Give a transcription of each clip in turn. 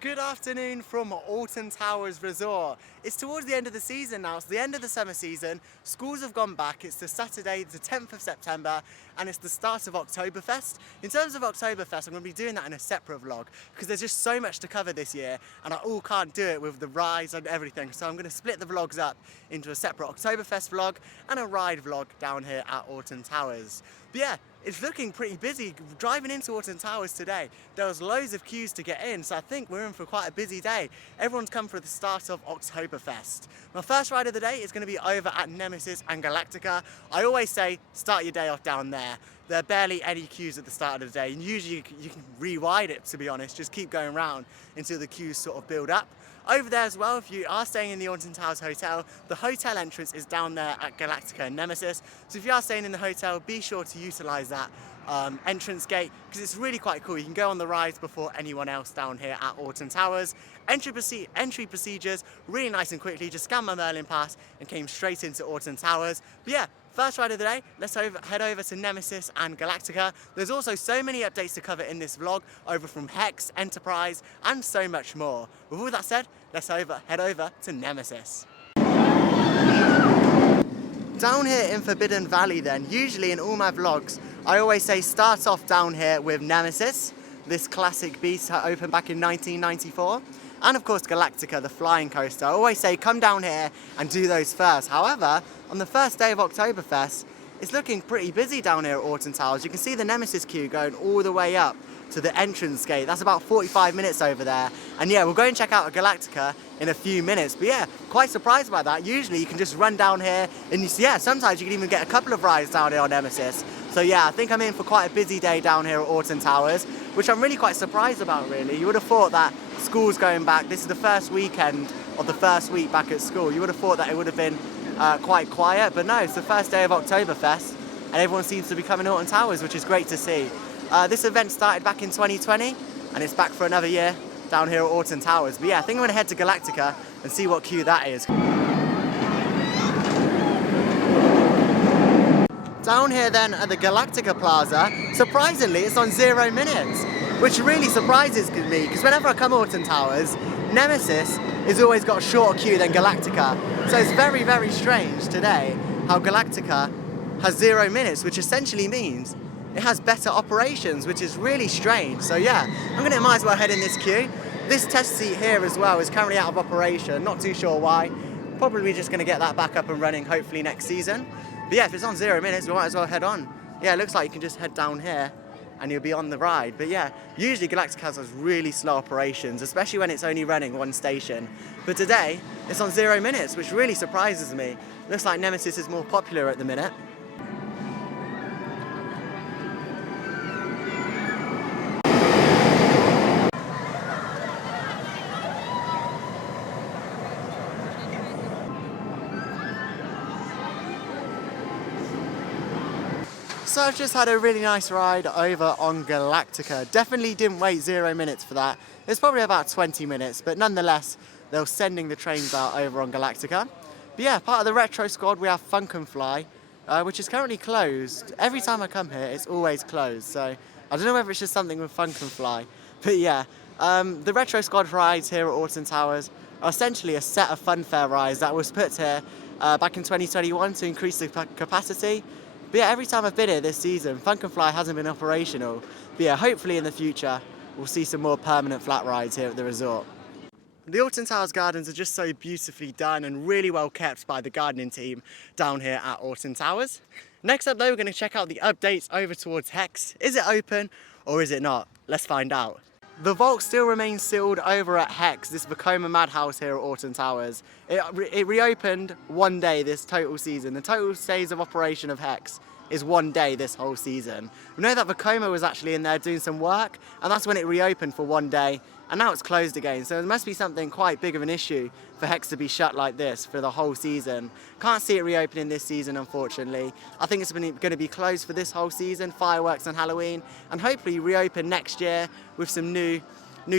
Good afternoon from Alton Towers Resort. It's towards the end of the season now, it's the end of the summer season, schools have gone back, it's the Saturday, the 10th of September, and it's the start of Oktoberfest. In terms of Oktoberfest, I'm going to be doing that in a separate vlog, because there's just so much to cover this year, and I all can't do it with the rides and everything, so I'm going to split the vlogs up into a separate Oktoberfest vlog and a ride vlog down here at Alton Towers. But yeah, it's looking pretty busy. Driving into Alton Towers today, there was loads of queues to get in, so I think we're in for quite a busy day. Everyone's come for the start of Oktoberfest. My first ride of the day is going to be over at Nemesis and Galactica. I always say, start your day off down there. There are barely any queues at the start of the day, and usually you can rewind it, to be honest, just keep going around until the queues sort of build up. Over there as well, if you are staying in the Alton Towers Hotel, the hotel entrance is down there at Galactica and Nemesis. So if you are staying in the hotel, be sure to utilise that entrance gate, because it's really quite cool. You can go on the rides before anyone else down here at Alton Towers. Entry procedures, really nice and quickly, just scanned my Merlin pass and came straight into Alton Towers. But yeah, first ride of the day, let's head over to Nemesis and Galactica. There's also so many updates to cover in this vlog, over from Hex, Enterprise, and so much more. With all that said, let's head over to Nemesis. Down here in Forbidden Valley then, usually in all my vlogs, I always say start off down here with Nemesis, this classic beast that opened back in 1994. And of course Galactica, the flying coaster. I always say come down here and do those first. However, on the first day of Oktoberfest, it's looking pretty busy down here at Alton Towers. You can see the Nemesis queue going all the way up to the entrance gate. That's about 45 minutes over there. And yeah, we'll go and check out a Galactica in a few minutes. But yeah, quite surprised by that. Usually you can just run down here and yeah, sometimes you can even get a couple of rides down here on Nemesis. So yeah, I think I'm in for quite a busy day down here at Alton Towers, which I'm really quite surprised about really. You would have thought that school's going back. This is the first weekend of the first week back at school. You would have thought that it would have been quite quiet, but no, it's the first day of Oktoberfest and everyone seems to be coming to Alton Towers, which is great to see. This event started back in 2020 and it's back for another year down here at Alton Towers. But yeah, I think I'm going to head to Galactica and see what queue that is. Down here then at the Galactica Plaza, surprisingly it's on 0 minutes, which really surprises me because whenever I come to Alton Towers, Nemesis has always got a shorter queue than Galactica. So it's very, very strange today how Galactica has 0 minutes, which essentially means it has better operations, which is really strange. So yeah, might as well head in this queue. This test seat here as well is currently out of operation, not too sure why. Probably just going to get that back up and running hopefully next season. But yeah, if it's on 0 minutes, we might as well head on. Yeah, it looks like you can just head down here and you'll be on the ride. But yeah, usually Galactica has really slow operations, especially when it's only running one station. But today, it's on 0 minutes, which really surprises me. Looks like Nemesis is more popular at the minute. So I've just had a really nice ride over on Galactica. Definitely didn't wait 0 minutes for that. It's probably about 20 minutes, but nonetheless, they're sending the trains out over on Galactica. But yeah, part of the retro squad, we have Funk and Fly, which is currently closed. Every time I come here, it's always closed. So I don't know whether it's just something with Funk and Fly, but yeah. The retro squad rides here at Alton Towers are essentially a set of funfair rides that was put here back in 2021 to increase the capacity. But yeah, every time I've been here this season, Funk and Fly hasn't been operational. But yeah, hopefully in the future, we'll see some more permanent flat rides here at the resort. The Alton Towers gardens are just so beautifully done and really well kept by the gardening team down here at Alton Towers. Next up though, we're going to check out the updates over towards Hex. Is it open or is it not? Let's find out. The vault still remains sealed over at Hex, this Vekoma madhouse here at Alton Towers. It reopened one day this total season. The total days of operation of Hex is 1 day this whole season. We know that Vekoma was actually in there doing some work, and that's when it reopened for 1 day, and now it's closed again. So there must be something quite big of an issue for Hex to be shut like this for the whole season. Can't see it reopening this season, unfortunately. I think it's going to be closed for this whole season, fireworks on Halloween, and hopefully reopen next year with some new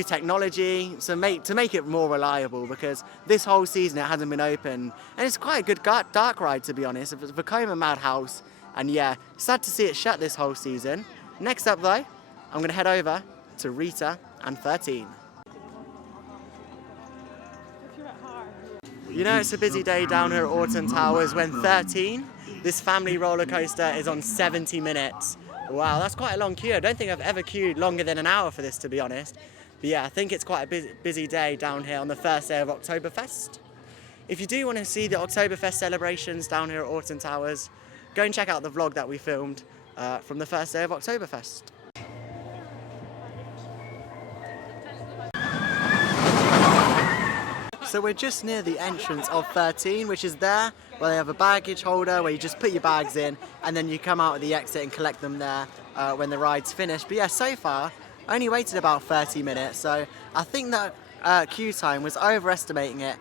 technology to make it more reliable, because this whole season it hasn't been open, and it's quite a good dark ride, to be honest. It's Vekoma madhouse, and yeah, sad to see it shut this whole season. Next up though, I'm going to head over to Rita and 13. You know it's a busy day down here at Alton Towers when 13, this family roller coaster is on 70 minutes. Wow, that's quite a long queue. I don't think I've ever queued longer than an hour for this, to be honest. But yeah, I think it's quite a busy day down here on the first day of Oktoberfest. If you do want to see the Oktoberfest celebrations down here at Alton Towers, go and check out the vlog that we filmed from the first day of Oktoberfest. So we're just near the entrance of 13, which is there, where they have a baggage holder where you just put your bags in and then you come out at the exit and collect them there when the ride's finished. But yeah, so far, I only waited about 30 minutes, so I think that queue time was overestimating it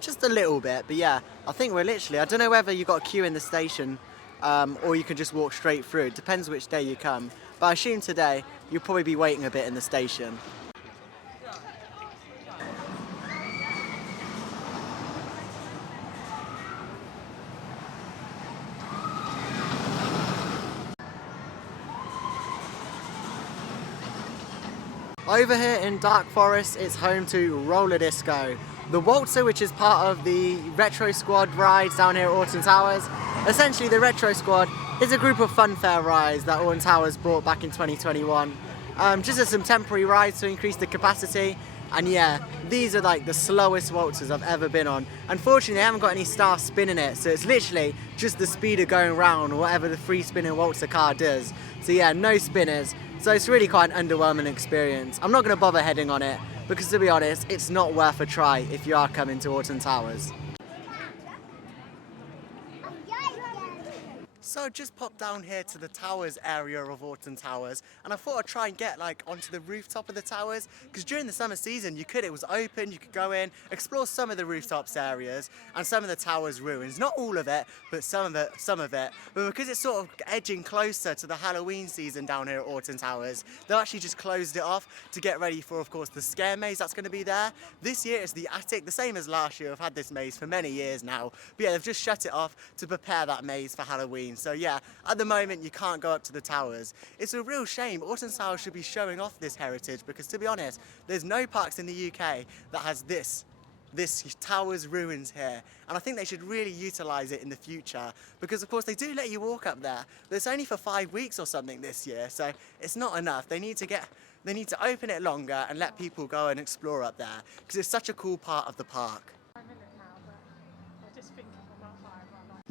just a little bit. But yeah, I think we're literally, I don't know whether you've got a queue in the station or you can just walk straight through. It depends which day you come. But I assume today, you'll probably be waiting a bit in the station. Over here in Dark Forest, it's home to Roller Disco. The Waltzer, which is part of the Retro Squad rides down here at Alton Towers. Essentially, the Retro Squad is a group of funfair rides that Alton Towers brought back in 2021. Just as some temporary rides to increase the capacity. And yeah, these are like the slowest waltzers I've ever been on. Unfortunately, they haven't got any staff spinning it, so it's literally just the speed of going round or whatever the free spinning waltzer car does. So yeah, no spinners. So it's really quite an underwhelming experience. I'm not going to bother heading on it because, to be honest, it's not worth a try if you are coming to Alton Towers. So I just popped down here to the towers area of Alton Towers, and I thought I'd try and get like onto the rooftop of the towers, because during the summer season it was open, you could go in, explore some of the rooftops areas and some of the towers ruins. Not all of it, but some of it. But because it's sort of edging closer to the Halloween season down here at Alton Towers, they've actually just closed it off to get ready for, of course, the scare maze that's going to be there. This year it's the attic, the same as last year. I've had this maze for many years now. But yeah, they've just shut it off to prepare that maze for Halloween. So yeah, at the moment you can't go up to the towers. It's a real shame. Alton Towers should be showing off this heritage because, to be honest, there's no parks in the UK that has this towers ruins here, and I think they should really utilise it in the future because, of course, they do let you walk up there, but it's only for 5 weeks or something this year, so it's not enough. They need to open it longer and let people go and explore up there because it's such a cool part of the park.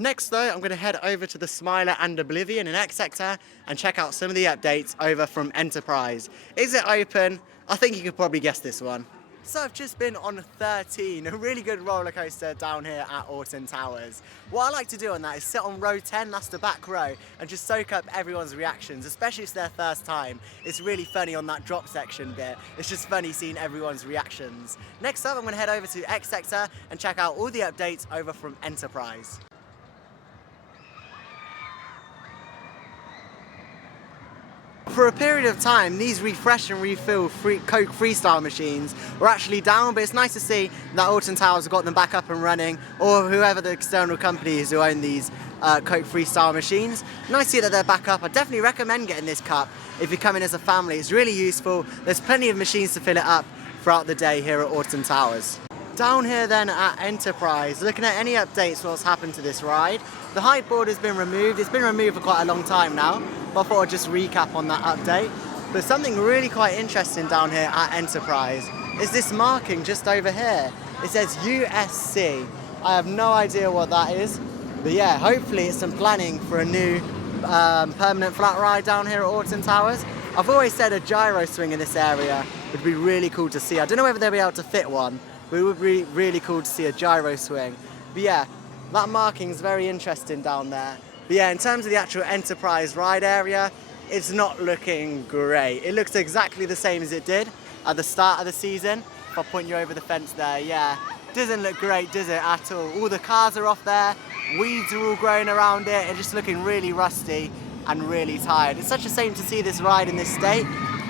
Next though, I'm going to head over to the Smiler and Oblivion in X Sector and check out some of the updates over from Enterprise. Is it open? I think you could probably guess this one. So I've just been on 13, a really good roller coaster down here at Alton Towers. What I like to do on that is sit on row 10, that's the back row, and just soak up everyone's reactions, especially if it's their first time. It's really funny on that drop section bit. It's just funny seeing everyone's reactions. Next up, I'm going to head over to X Sector and check out all the updates over from Enterprise. For a period of time, these refresh and refill Coke Freestyle machines were actually down, but it's nice to see that Alton Towers have got them back up and running, or whoever the external company is who own these Coke Freestyle machines. Nice to see that they're back up. I definitely recommend getting this cup if you're coming as a family. It's really useful. There's plenty of machines to fill it up throughout the day here at Alton Towers. Down here then at Enterprise, looking at any updates what's happened to this ride. The height board has been removed. It's been removed for quite a long time now, but I thought I'd just recap on that update. But something really quite interesting down here at Enterprise is this marking just over here. It says USC. I have no idea what that is, but yeah, hopefully it's some planning for a new permanent flat ride down here at Alton Towers. I've always said a gyro swing in this area would be really cool to see. I don't know whether they'll be able to fit one, but it would be really cool to see a gyro swing. But yeah, that marking is very interesting down there. But yeah, in terms of the actual Enterprise ride area, it's not looking great. It looks exactly the same as it did at the start of the season. If I point you over the fence there, yeah. Doesn't look great, does it, at all? All the cars are off there, weeds are all growing around it, it's just looking really rusty and really tired. It's such a shame to see this ride in this state.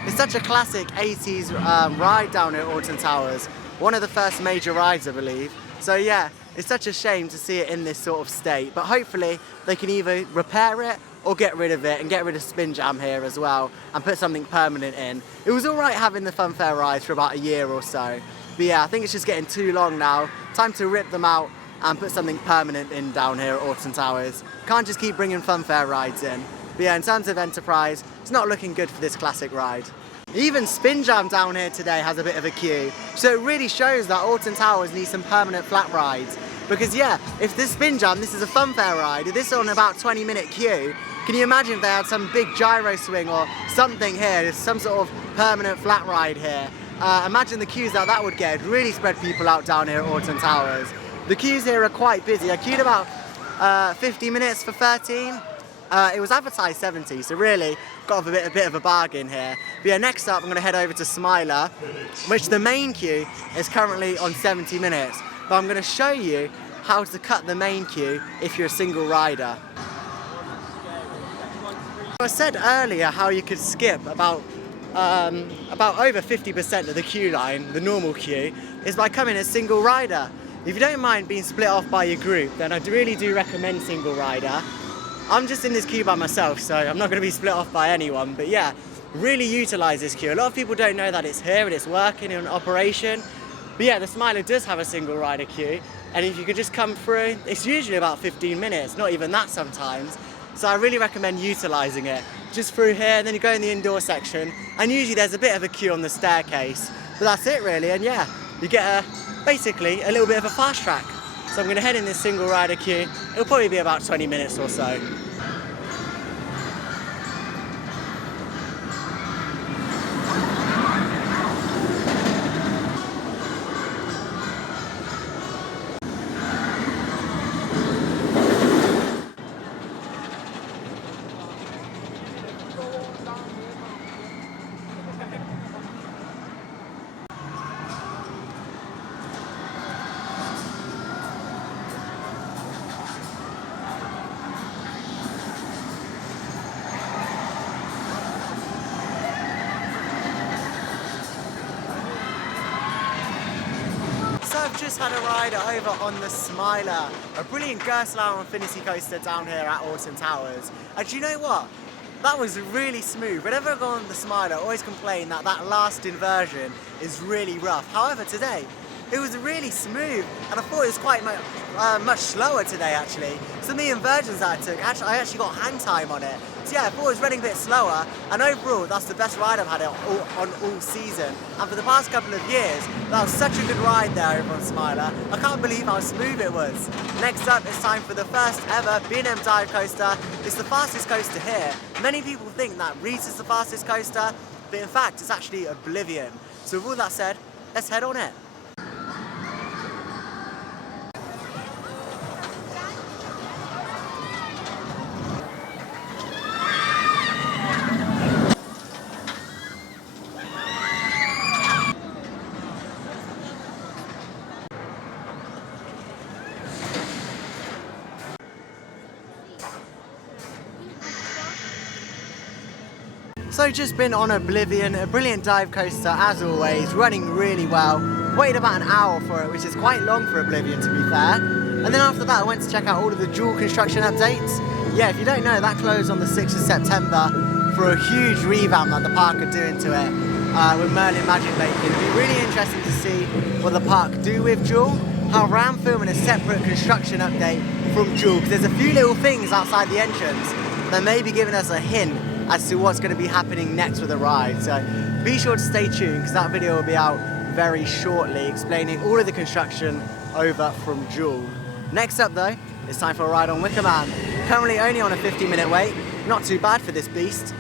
It's such a classic 80s ride down at Alton Towers. One of the first major rides, I believe. So yeah, it's such a shame to see it in this sort of state, but hopefully they can either repair it or get rid of it and get rid of Spin Jam here as well and put something permanent in. It was alright having the funfair rides for about a year or so, But yeah, I think it's just getting too long now. Time to rip them out and put something permanent in down here at Alton Towers. Can't just keep bringing funfair rides in. But yeah, in terms of Enterprise, it's not looking good for this classic ride. Even Spin Jam down here today has a bit of a queue. So it really shows that Alton Towers needs some permanent flat rides. Because yeah, if this Spin Jam, this is a funfair ride, if this is on about 20-minute queue, can you imagine if they had some big gyro swing or something here, there's some sort of permanent flat ride here. Imagine the queues that would get. It'd really spread people out down here at Alton Towers. The queues here are quite busy. I queued about 50 minutes for 13. It was advertised 70, so really got a bit of a bargain here. But yeah, next up I'm going to head over to Smiler, which the main queue is currently on 70 minutes. But I'm going to show you how to cut the main queue if you're a single rider. I said earlier how you could skip about over 50% of the queue line, the normal queue, is by coming as single rider. If you don't mind being split off by your group, then I really do recommend single rider. I'm just in this queue by myself, so I'm not going to be split off by anyone, but yeah, really utilise this queue. A lot of people don't know that it's here and it's working in operation, but yeah, the Smiler does have a single rider queue, and if you could just come through, it's usually about 15 minutes, not even that sometimes, so I really recommend utilising it. Just through here, and then you go in the indoor section, and usually there's a bit of a queue on the staircase, but that's it really, and yeah, you get basically a little bit of a fast track. So I'm going to head in this single rider queue. It'll probably be about 20 minutes or so. I've just had a ride over on the Smiler, a brilliant Gerstlauer Infinity coaster down here at Alton Towers. And do you know what? That was really smooth. Whenever I go on the Smiler, I always complain that last inversion is really rough. However, today, it was really smooth, and I thought it was quite much slower today actually. Some of the inversions that I took, I actually got hang time on it. So yeah, I thought it was running a bit slower, and overall that's the best ride I've had on all season. And for the past couple of years, that was such a good ride there over on Smiler. I can't believe how smooth it was. Next up, it's time for the first ever B&M dive coaster. It's the fastest coaster here. Many people think that Reed's is the fastest coaster, but in fact it's actually Oblivion. So with all that said, let's head on it. So just been on Oblivion, a brilliant dive coaster as always, running really well. Waited about an hour for it, which is quite long for Oblivion to be fair. And then after that I went to check out all of the Duel construction updates. Yeah, if you don't know, that closed on the 6th of September for a huge revamp that the park are doing to it with Merlin Magic Lake. It'll be really interesting to see what the park do with Duel. How I'm filming a separate construction update from Duel, because there's a few little things outside the entrance that may be giving us a hint as to what's going to be happening next with the ride. So be sure to stay tuned, because that video will be out very shortly explaining all of the construction over from Duel. Next up though, it's time for a ride on Wicker Man. Currently only on a 15-minute wait, not too bad for this beast.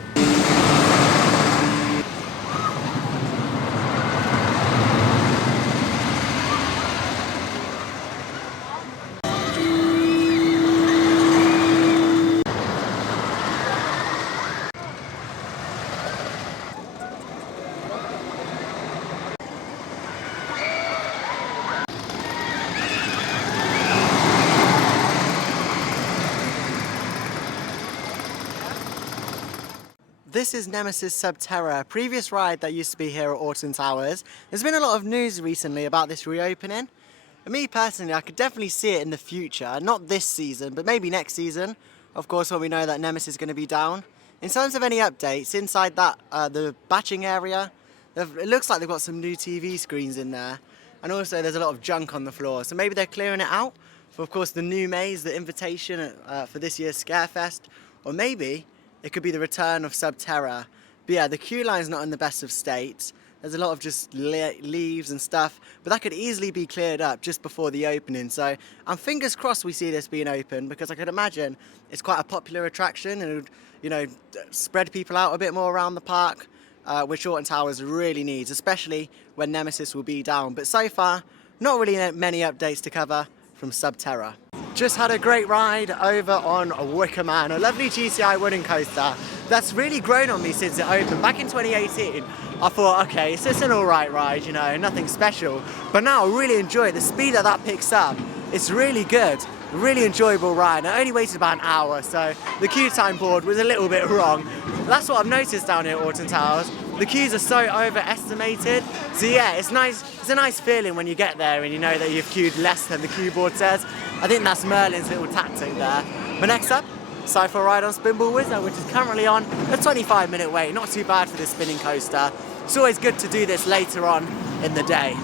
This is Nemesis Subterra, a previous ride that used to be here at Alton Towers. There's been a lot of news recently about this reopening. And me personally, I could definitely see it in the future. Not this season, but maybe next season. Of course, when we know that Nemesis is going to be down. In terms of any updates, inside that, the batching area, it looks like they've got some new TV screens in there. and also there's a lot of junk on the floor, so maybe they're clearing it out for, of course, the new maze, the invitation for this year's Scarefest, or maybe it could be the return of Subterra. But yeah, the queue line's not in the best of state. There's a lot of just leaves and stuff, but that could easily be cleared up just before the opening. So I'm fingers crossed we see this being open, because I could imagine it's quite a popular attraction and it would, you know, spread people out a bit more around the park, which Alton Towers really needs, especially when Nemesis will be down. But so far, not really many updates to cover from Subterra. Just had a great ride over on Wicker Man, a lovely GTI wooden coaster that's really grown on me since it opened. Back in 2018, I thought, okay, it's just an alright ride, you know, nothing special. But now I really enjoy it. The speed that picks up, it's really good. A really enjoyable ride. I only waited about an hour, so the queue time board was a little bit wrong. That's what I've noticed down here at Alton Towers. The queues are so overestimated. So yeah, it's nice. It's a nice feeling when you get there and you know that you've queued less than the queue board says. I think that's Merlin's little tactic there. But next up, Cypher ride on Spinball Whizzer, which is currently on a 25-minute wait. Not too bad for this spinning coaster. It's always good to do this later on in the day.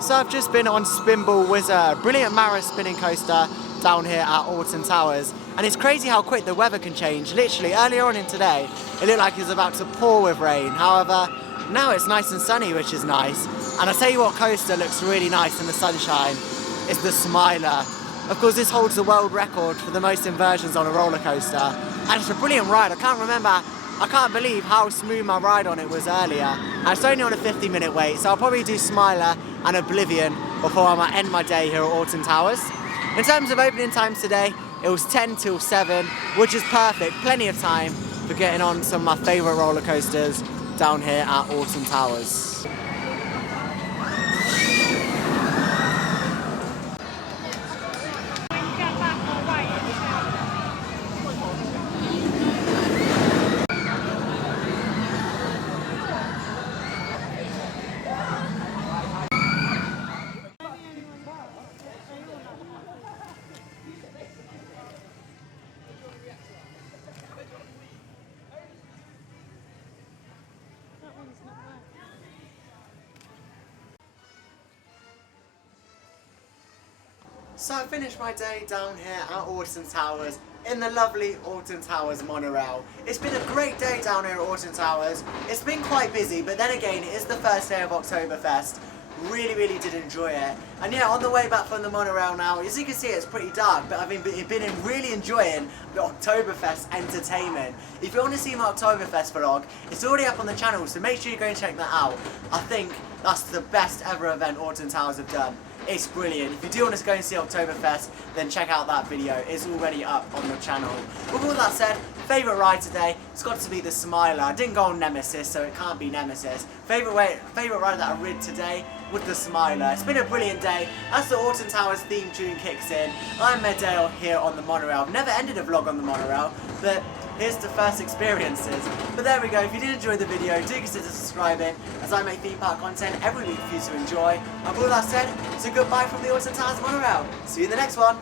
So I've just been on Spinball Whizzer, a brilliant Mara spinning coaster down here at Alton Towers. And it's crazy how quick the weather can change. Literally, earlier on in today, it looked like it was about to pour with rain. However, now it's nice and sunny, which is nice. And I tell you what coaster looks really nice in the sunshine. It's the Smiler. Of course, this holds the world record for the most inversions on a roller coaster. And it's a brilliant ride. I can't believe how smooth my ride on it was earlier. And it's only on a 50-minute wait, so I'll probably do Smiler and Oblivion before I might end my day here at Alton Towers. In terms of opening times today, it was 10 till 7, which is perfect. Plenty of time for getting on some of my favourite roller coasters down here at Alton Towers. So I finished my day down here at Alton Towers in the lovely Alton Towers monorail. It's been a great day down here at Alton Towers. It's been quite busy, but then again, it is the first day of Oktoberfest. Really did enjoy it. And yeah, on the way back from the monorail now, as you can see, it's pretty dark, but I've been really enjoying the Oktoberfest entertainment. If you want to see my Oktoberfest vlog, it's already up on the channel, so make sure you go and check that out. I think that's the best ever event Alton Towers have done. It's brilliant. If you do want to go and see Oktoberfest, then check out that video. It's already up on the channel. With all that said, favourite ride today, it's got to be the Smiler. I didn't go on Nemesis, so it can't be Nemesis. Favourite ride that I rid today with the Smiler. It's been a brilliant day. As the Alton Towers theme tune kicks in, I'm Medale here on the monorail. I've never ended a vlog on the monorail, but here's the first experiences. But there we go. If you did enjoy the video, do consider subscribing, as I make theme park content every week for you to enjoy. And with all that said, it's a goodbye from the Alton Towers monorail. See you in the next one.